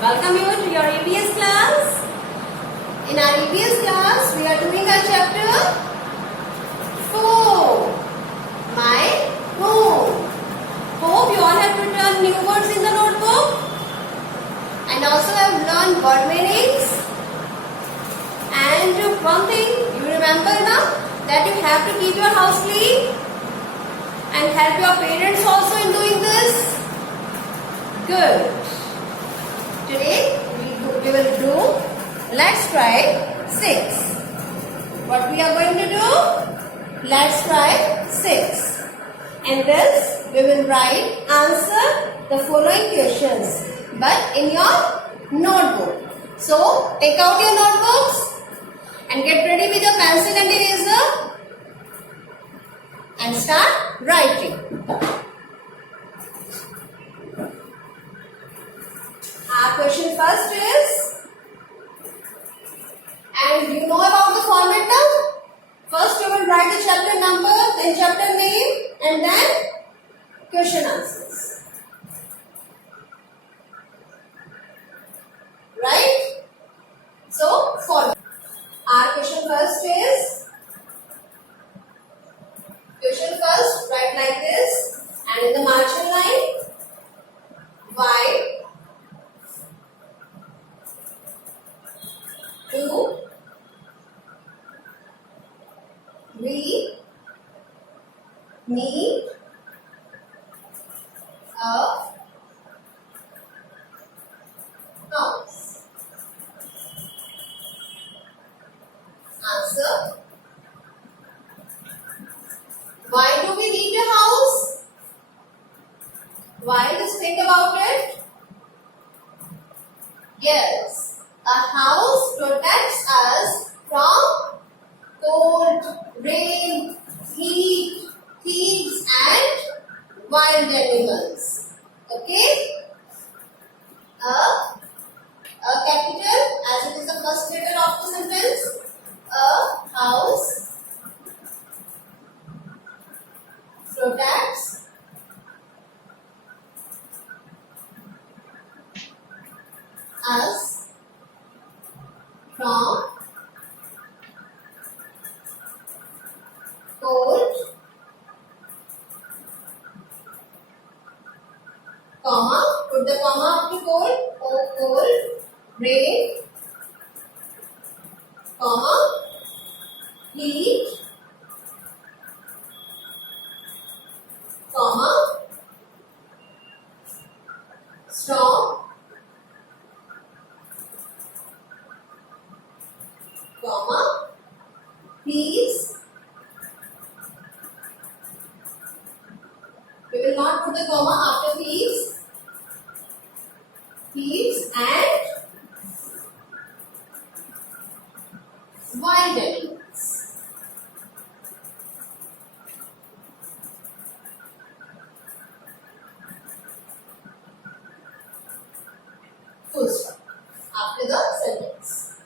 Welcome you to your EVS class. In our EVS class, we are doing our chapter 4, My Home. Hope you all have written new words in the notebook and also have learned word meanings. And one thing you remember now, that you have to keep your house clean and help your parents also in doing this. Good. Today we will do let's try 6. What we are going to do? Let's try 6. In this we will write answer the following questions but in your notebook. So take out your notebooks and get ready with your pencil and eraser and start writing. Our question first is, and you know about the format now? First you will write the chapter number, then chapter name and then question answers. Right? So follow. Our question first is, write like this and in the margin line, why do we need a house? Answer. Why do we need a house? Why? Just think about it. Yes, a house protects us from cold, rain, heat, thieves and wild animals. Okay? A capital, as it is the first letter of the sentence. A house protects us from cold, comma, put the comma after cold, cold, rain, comma, heat, comma, storm, comma, peace. We will not put the comma after thieves. Thieves and wild animals. Full stop. After the sentence.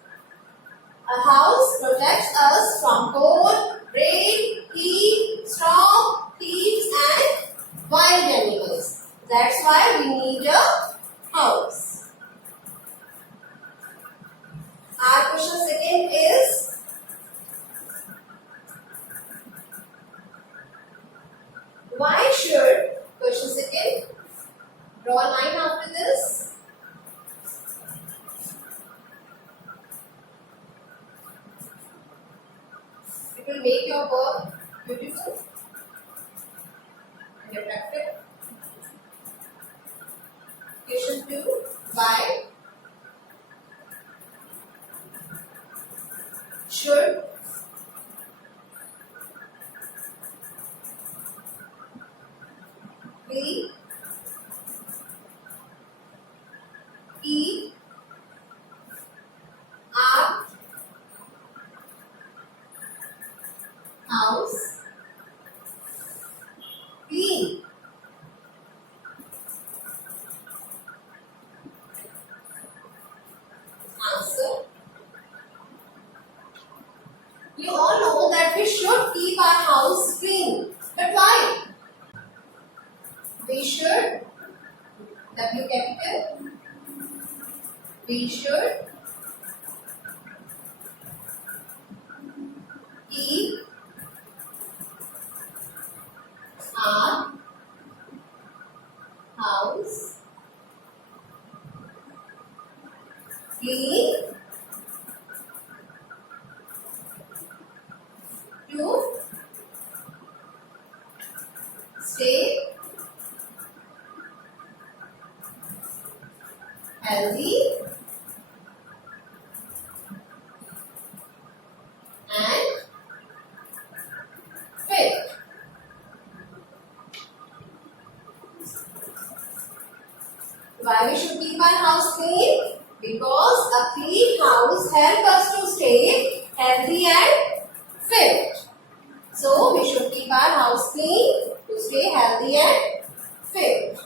A house protects us from cold, rain, heat, storm, thieves and wild animals. That's why we need a house. Our question second is, why should, question second, draw a line after this. It will make your work beautiful and attractive. Question 2. Why should we keep our house clean? Answer. You all know that we should keep our house clean. But why? We should, W capital, We should keep our house clean to stay healthy and fit. Why we should keep our house clean? Because a clean house helps us to stay healthy and fit. So we should keep our house clean to stay healthy and fit.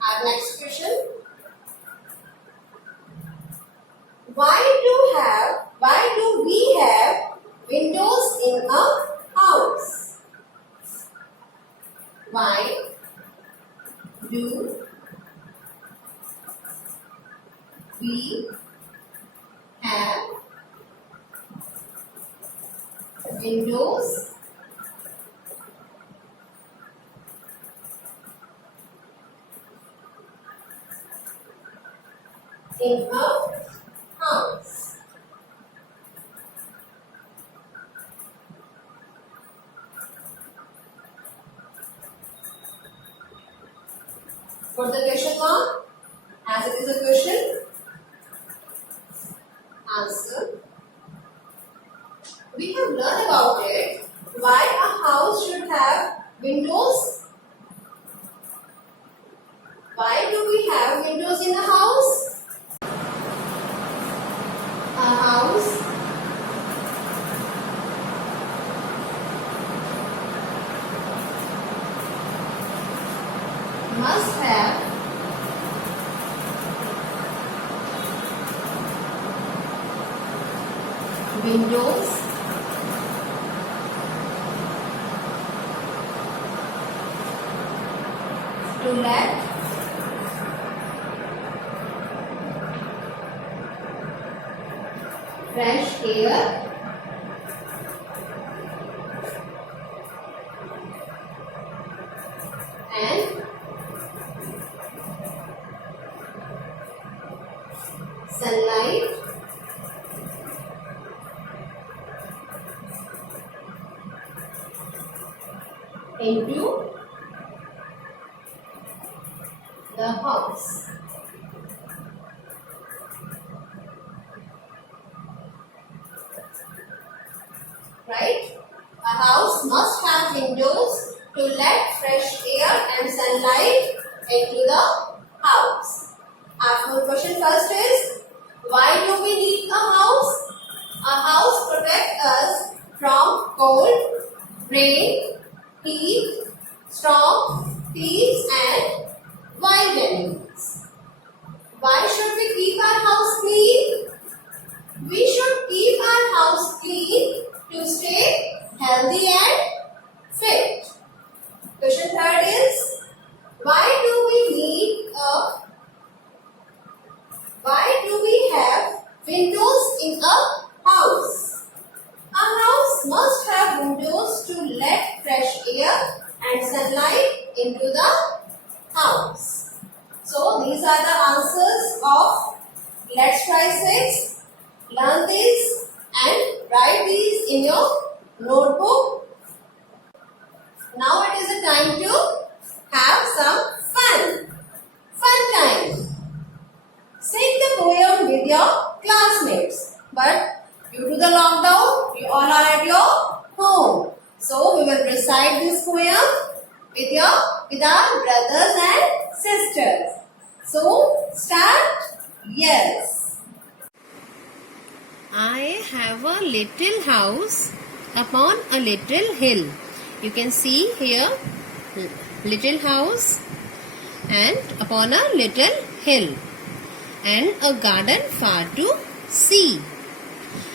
Our next question. Why do we have windows in a house? Why do we have windows in a house? Put the question mark as it is a question. Answer. We have learned about it. Why a house should have windows? Why do we have windows in a house? A house must have windows to let fresh air and sunlight into the house. Right? A house must have windows to let fresh air and sunlight into the house. Our question first is, why do we need a house? A house protects us from cold, rain, heat, storm, thieves and wild animals. Why should we keep our house clean? We should keep our house clean to stay healthy and fit. Question third is, why do we have windows in a house? A house must have windows to let fresh air and sunlight into the house. So these are the answers of Let's Try 6. Learn these and write these in your notebook. Now it is the time to have some fun. Fun time. Sing the poem with your classmates. But due to the lockdown, you all are at your home. So we will recite this poem with our brothers and sisters. So start. Yes. I have a little house upon a little hill. You can see here little house and upon a little hill and a garden far to see.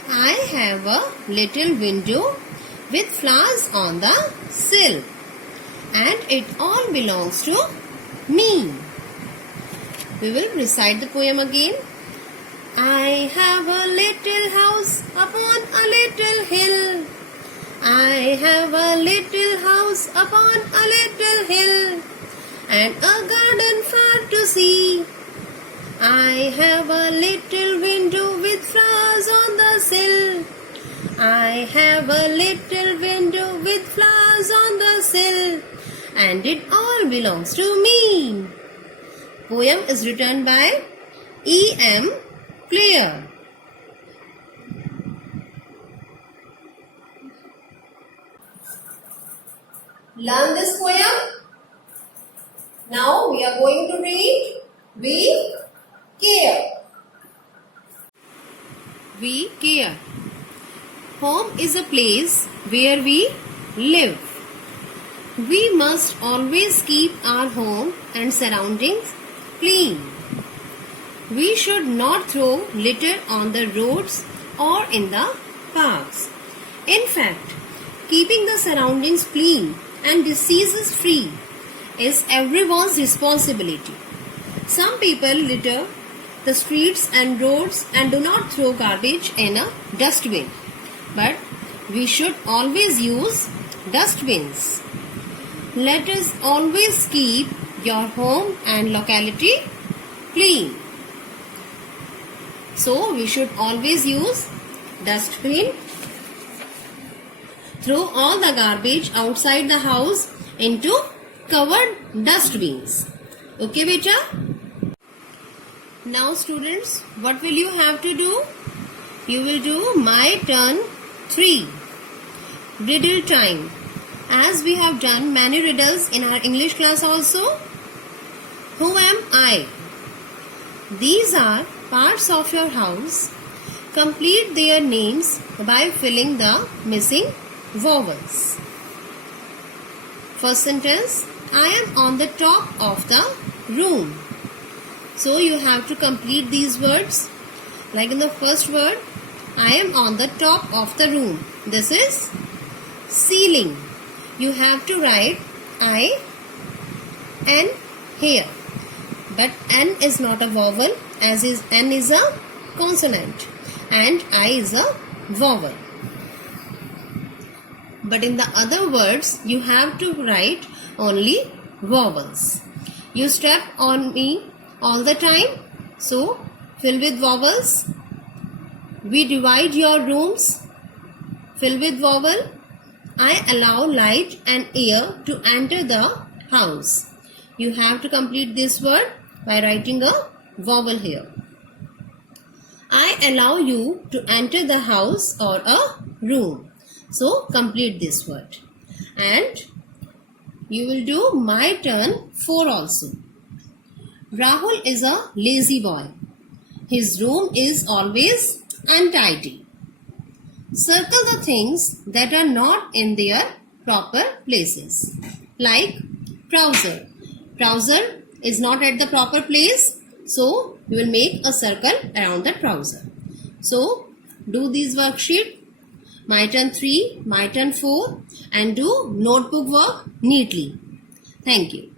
I have a little window with flowers on the sill, and it all belongs to me. We will recite the poem again. I have a little house upon a little hill. I have a little house upon a little hill, and a garden far to see. I have a little window with flowers on the sill. I have a little window with flowers on the sill, and it all belongs to me. Poem is written by E.M. Player. Learn this poem. Now we are going to read We Care. We care. Home is a place where we live. We must always keep our home and surroundings clean. We should not throw litter on the roads or in the parks. In fact, keeping the surroundings clean and diseases free is everyone's responsibility. Some people litter the streets and roads and do not throw garbage in a dustbin. But we should always use dustbins. Let us always keep your home and locality clean. So we should always use dustbin. Throw all the garbage outside the house into covered dustbins. Okay, beta? Now students, what will you have to do? You will do my turn 3. Riddle time. As we have done many riddles in our English class also. Who am I? These are parts of your house. Complete their names by filling the missing vowels. First sentence, I am on the top of the room. So you have to complete these words. Like in the first word, I am on the top of the room. This is ceiling. You have to write I-N here. But N is not a vowel, as is N is a consonant and I is a vowel. But in the other words, you have to write only vowels. You step on me all the time, so fill with vowels. We divide your rooms, fill with vowel. I allow light and air to enter the house. You have to complete this word by writing a vowel here. I allow you to enter the house or a room. So complete this word. And you will do my turn 4 also. Rahul is a lazy boy. His room is always untidy. Circle the things that are not in their proper places. Like trouser. Trouser is not at the proper place. So you will make a circle around the trouser. So do this worksheet. My turn 3, my turn 4 and do notebook work neatly. Thank you.